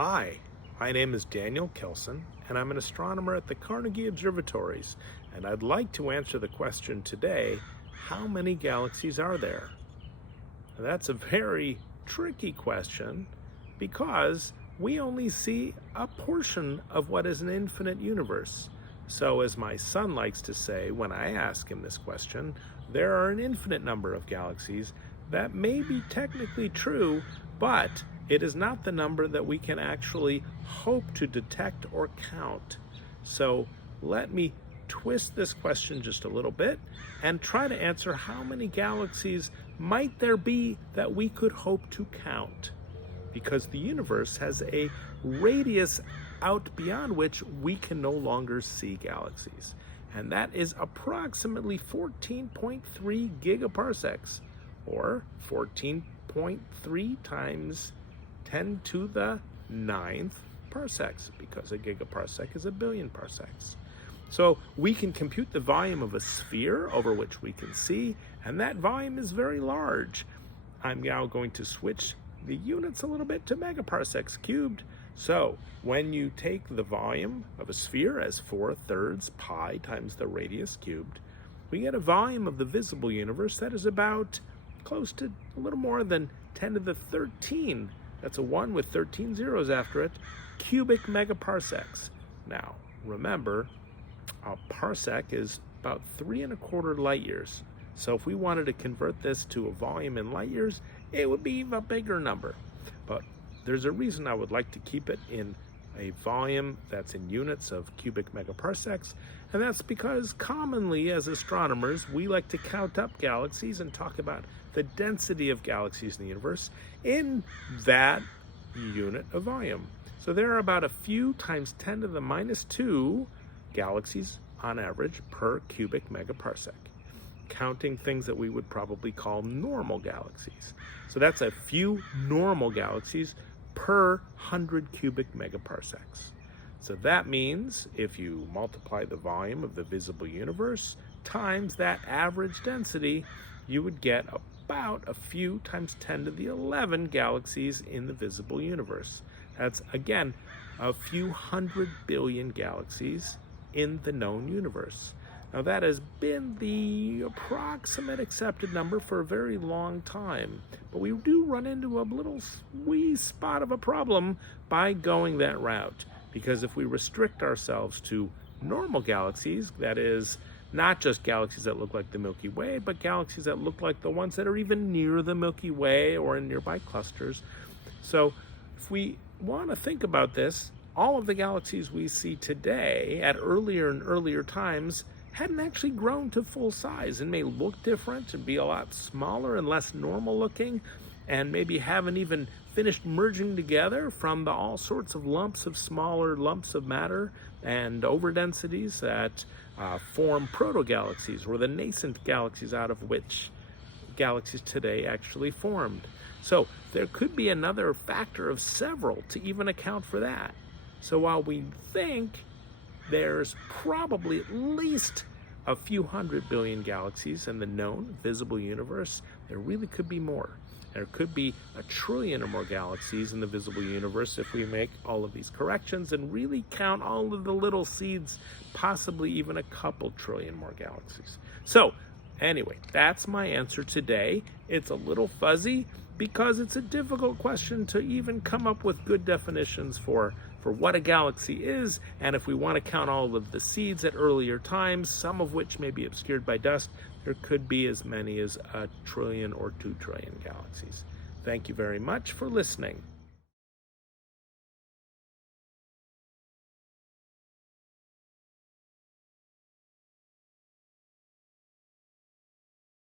Hi, my name is Daniel Kelson, and I'm an astronomer at the Carnegie Observatories, and I'd like to answer the question today, how many galaxies are there? Now, that's a very tricky question because we only see a portion of what is an infinite universe. So as my son likes to say when I ask him this question, there are an infinite number of galaxies. That may be technically true, but it is not the number that we can actually hope to detect or count. So let me twist this question just a little bit and try to answer how many galaxies might there be that we could hope to count. Because the universe has a radius out beyond which we can no longer see galaxies. And that is approximately 14.3 gigaparsecs, or 14.3 times 10 to the 9th parsecs, because a gigaparsec is a billion parsecs. So we can compute the volume of a sphere over which we can see, and that volume is very large. I'm now going to switch the units a little bit to megaparsecs cubed. So when you take the volume of a sphere as 4/3 pi times the radius cubed, we get a volume of the visible universe that is about close to a little more than 10 to the 13. That's a 1 with 13 zeros after it, cubic megaparsecs. Now, remember, a parsec is about 3¼ light years. So if we wanted to convert this to a volume in light years, it would be a bigger number. But there's a reason I would like to keep it in a volume that's in units of cubic megaparsecs, and that's because commonly as astronomers we like to count up galaxies and talk about the density of galaxies in the universe in that unit of volume. So there are about a few times 10 to the -2 galaxies on average per cubic megaparsec, counting things that we would probably call normal galaxies. So that's a few normal galaxies per 100 cubic megaparsecs. So that means if you multiply the volume of the visible universe times that average density, you would get about a few times 10 to the 11 galaxies in the visible universe. That's, again, a few 100 billion galaxies in the known universe. Now that has been the approximate accepted number for a very long time, but we do run into a little wee spot of a problem by going that route, because if we restrict ourselves to normal galaxies, that is not just galaxies that look like the Milky Way, but galaxies that look like the ones that are even near the Milky Way or in nearby clusters. So if we want to think about this, all of the galaxies we see today at earlier and earlier times hadn't actually grown to full size and may look different and be a lot smaller and less normal looking, and maybe haven't even finished merging together from the all sorts of lumps of smaller lumps of matter and overdensities that form protogalaxies, or the nascent galaxies out of which galaxies today actually formed. So there could be another factor of several to even account for that. So while we think there's probably at least a few 100 billion galaxies in the known visible universe, there really could be more. There could be 1 trillion or more galaxies in the visible universe if we make all of these corrections and really count all of the little seeds, possibly even a couple trillion more galaxies. So anyway, that's my answer today. It's a little fuzzy because it's a difficult question to even come up with good definitions for what a galaxy is, and if we want to count all of the seeds at earlier times, some of which may be obscured by dust, there could be as many as 1 trillion or 2 trillion galaxies. Thank you very much for listening.